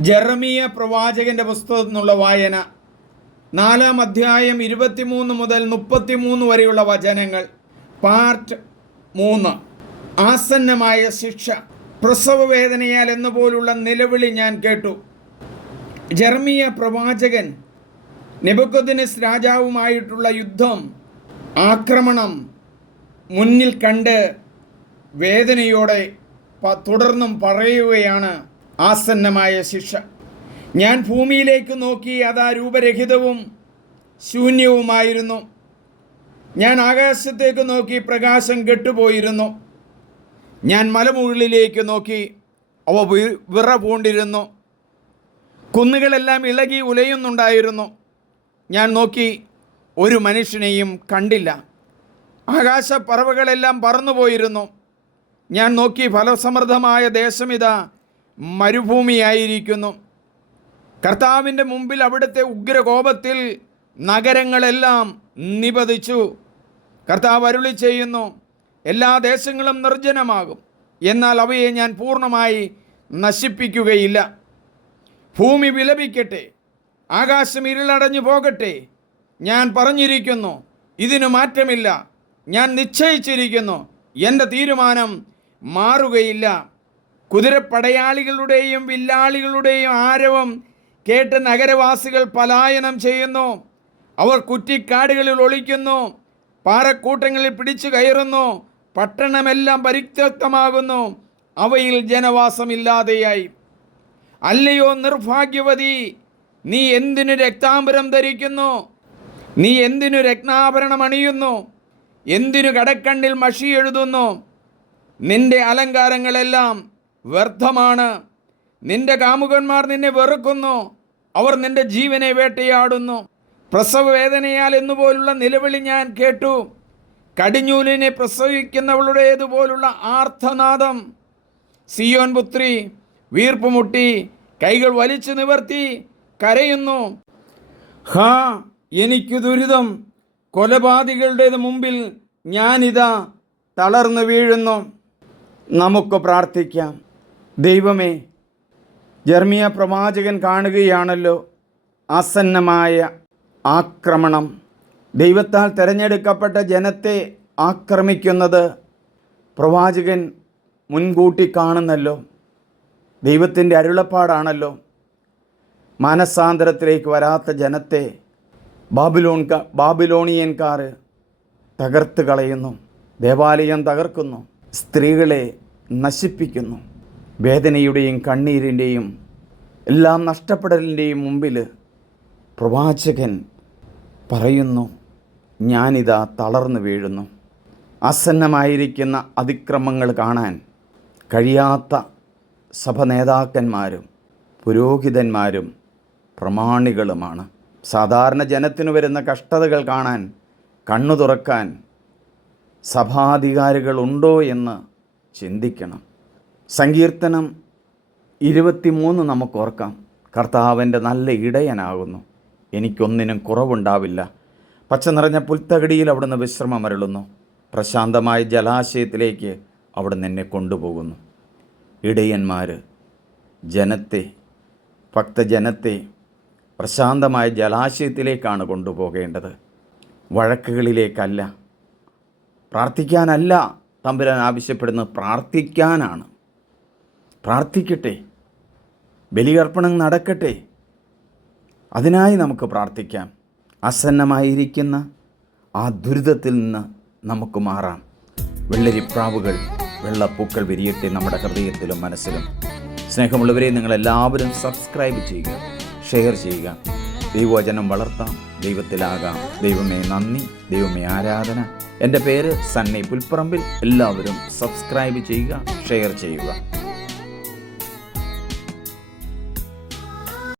ജെറമിയ പ്രവാചകന്റെ പുസ്തകത്തിൽ നിന്നുള്ള വായന. നാലാം അധ്യായം ഇരുപത്തിമൂന്ന് മുതൽ മുപ്പത്തിമൂന്ന് വരെയുള്ള വചനങ്ങൾ. പാർട്ട് മൂന്ന്. ആസന്നമായ ശിക്ഷ. പ്രസവ വേദനയാൽ എന്നുപോലുള്ള നിലവിളി ഞാൻ കേട്ടു. ജെർമിയ പ്രവാചകൻ നെബുക്കദ്നസ് രാജാവുമായിട്ടുള്ള യുദ്ധം ആക്രമണം മുന്നിൽ കണ്ട് വേദനയോടെ തുടർന്നും പറയുകയാണ് ആസന്നമായ ശിക്ഷ. ഞാൻ ഭൂമിയിലേക്ക് നോക്കി അതാ രൂപരഹിതവും ശൂന്യവുമായിരുന്നു. ഞാൻ ആകാശത്തേക്ക് നോക്കി പ്രകാശം കെട്ടുപോയിരുന്നു. ഞാൻ മലമുകളിലേക്ക് നോക്കി അവ വിറ പൂണ്ടിരുന്നു കുന്നുകളെല്ലാം ഇളകി ഉലയുന്നുണ്ടായിരുന്നു. ഞാൻ നോക്കി ഒരു മനുഷ്യനെയും കണ്ടില്ല. ആകാശപ്പറവകളെല്ലാം പറന്നുപോയിരുന്നു. ഞാൻ നോക്കി ഫലസമൃദ്ധമായ ദേശമിതാ മരുഭൂമിയായിരിക്കുന്നു. കർത്താവിന്റെ മുമ്പിൽ അവിടുത്തെ ഉഗ്രകോപത്തിൽ നഗരങ്ങളെല്ലാം നിപതിച്ചു. കർത്താവ് അരുളി ചെയ്യുന്നു എല്ലാ ദേശങ്ങളും നിർജനമാകും. എന്നാൽ അവയെ ഞാൻ പൂർണമായി നശിപ്പിക്കുകയില്ല. ഭൂമി വിലപിക്കട്ടെ ആകാശം ഇരുളടഞ്ഞു പോകട്ടെ. ഞാൻ പറഞ്ഞിരിക്കുന്നു ഇതിനു മാറ്റമില്ല. ഞാൻ നിശ്ചയിച്ചിരിക്കുന്നു എന്റെ തീരുമാനം മാറുകയില്ല. കുതിരപ്പടയാളികളുടെയും വില്ലാളികളുടെയും ആരവം കേട്ട് നഗരവാസികൾ പലായനം ചെയ്യുന്നു. അവർ കുറ്റിക്കാടുകളിൽ ഒളിക്കുന്നു. പാറക്കൂട്ടങ്ങളിൽ പിടിച്ചു കയറുന്നു. പട്ടണമെല്ലാം പരിത്യക്തമാകുന്നു. അവയിൽ ജനവാസമില്ലാതെയായി. അല്ലയോ നിർഭാഗ്യവതി നീ എന്തിനു രക്താംബരം ധരിക്കുന്നു? നീ എന്തിനു രത്നാഭരണം അണിയുന്നു? എന്തിനു കടക്കണ്ണിൽ മഷി എഴുതുന്നു നിന്റെ അലങ്കാരങ്ങളെല്ലാം വ്യർത്ഥമാണ്. നിന്റെ കാമുകന്മാർ നിന്നെ വെറുക്കുന്നു. അവർ നിന്റെ ജീവനെ വേട്ടയാടുന്നു. പ്രസവ വേദനയാൽ എന്നുപോലുള്ള നിലവിളി ഞാൻ കേട്ടു. കടിഞ്ഞൂലിനെ പ്രസവിക്കുന്നവളുടേതുപോലുള്ള ആർത്തനാദം. സിയോൻ പുത്രി വീർപ്പുമുട്ടി കൈകൾ വലിച്ചു നിവർത്തി കരയുന്നു. ഹാ എനിക്ക് ദുരിതം. കൊലപാതകളുടേത് മുമ്പിൽ ഞാനിതാ തളർന്നു വീഴുന്നു. നമുക്ക് പ്രാർത്ഥിക്കാം. ദൈവമേ ജർമിയ പ്രവാചകൻ കാണുകയാണല്ലോ ആസന്നമായ ആക്രമണം. ദൈവത്താൽ തിരഞ്ഞെടുക്കപ്പെട്ട ജനത്തെ ആക്രമിക്കുന്നത് പ്രവാചകൻ മുൻകൂട്ടി കാണുന്നല്ലോ. ദൈവത്തിന്റെ അരുളപ്പാടാണല്ലോ മാനസാന്തരത്തിലേക്ക് വരാത്ത ജനത്തെ ബാബിലോൺ ബാബിലോണിയൻകാർ തകർത്ത് കളയുന്നു ദേവാലയം തകർക്കുന്നു സ്ത്രീകളെ നശിപ്പിക്കുന്നു. വേദനയുടെയും കണ്ണീരിന്റെയും എല്ലാം നഷ്ടപ്പെടലിന്റെയും മുമ്പിൽ പ്രവാചകൻ പറയുന്നു ഞാനിതാ തളർന്നു വീഴുന്നു. ആസന്നമായിരിക്കുന്ന അതിക്രമങ്ങൾ കാണാൻ കഴിയാത്ത സഭ നേതാക്കന്മാരും പുരോഹിതന്മാരും പ്രമാണികളുമാണ്. സാധാരണ ജനത്തിനു വരുന്ന കഷ്ടതകൾ കാണാൻ കണ്ണു തുറക്കാൻ സഭാധികാരികളുണ്ടോ എന്ന് ചിന്തിക്കണം. സങ്കീർത്തനം ഇരുപത്തിമൂന്ന് നമുക്ക് ഓർക്കാം കർത്താവിന്റെ നല്ല ഇടയനാകുന്നു. എനിക്കൊന്നിനും കുറവുണ്ടാവില്ല. പച്ച നിറഞ്ഞ പുൽത്തകടിയിൽ അവിടുന്ന് വിശ്രമം അരുളുന്നു. പ്രശാന്തമായ ജലാശയത്തിലേക്ക് അവിടുന്ന് എന്നെ കൊണ്ടുപോകുന്നു. ഇടയന്മാർ ജനത്തെ ഭക്തജനത്തെ പ്രശാന്തമായ ജലാശയത്തിലേക്കാണ് കൊണ്ടുപോകേണ്ടത്. വഴക്കുകളിലേക്കല്ല. പ്രാർത്ഥിക്കാനല്ല തമ്പുരാൻ ആവശ്യപ്പെടുന്നത്. പ്രാർത്ഥിക്കാനാണ്. പ്രാർത്ഥിക്കട്ടെ. ബലിയർപ്പണം നടക്കട്ടെ. അതിനായി നമുക്ക് പ്രാർത്ഥിക്കാം. അസന്നമായിരിക്കുന്ന ആ ദുരിതത്തിൽ നിന്ന് നമുക്ക് മാറാം. വെള്ളരിപ്രാവുകൾ വെള്ളപ്പൂക്കൾ വിരിയട്ടെ നമ്മുടെ ഹൃദയത്തിലും മനസ്സിലും. സ്നേഹമുള്ളവരെ നിങ്ങളെല്ലാവരും സബ്സ്ക്രൈബ് ചെയ്യുക ഷെയർ ചെയ്യുക. ദൈവവചനം വളർത്താം ദൈവത്തിലാകാം. ദൈവമേ നന്ദി ദൈവമേ ആരാധന. എന്റെ പേര് സണ്ണി പുൽപ്പറമ്പിൽ. എല്ലാവരും സബ്സ്ക്രൈബ് ചെയ്യുക ഷെയർ ചെയ്യുക.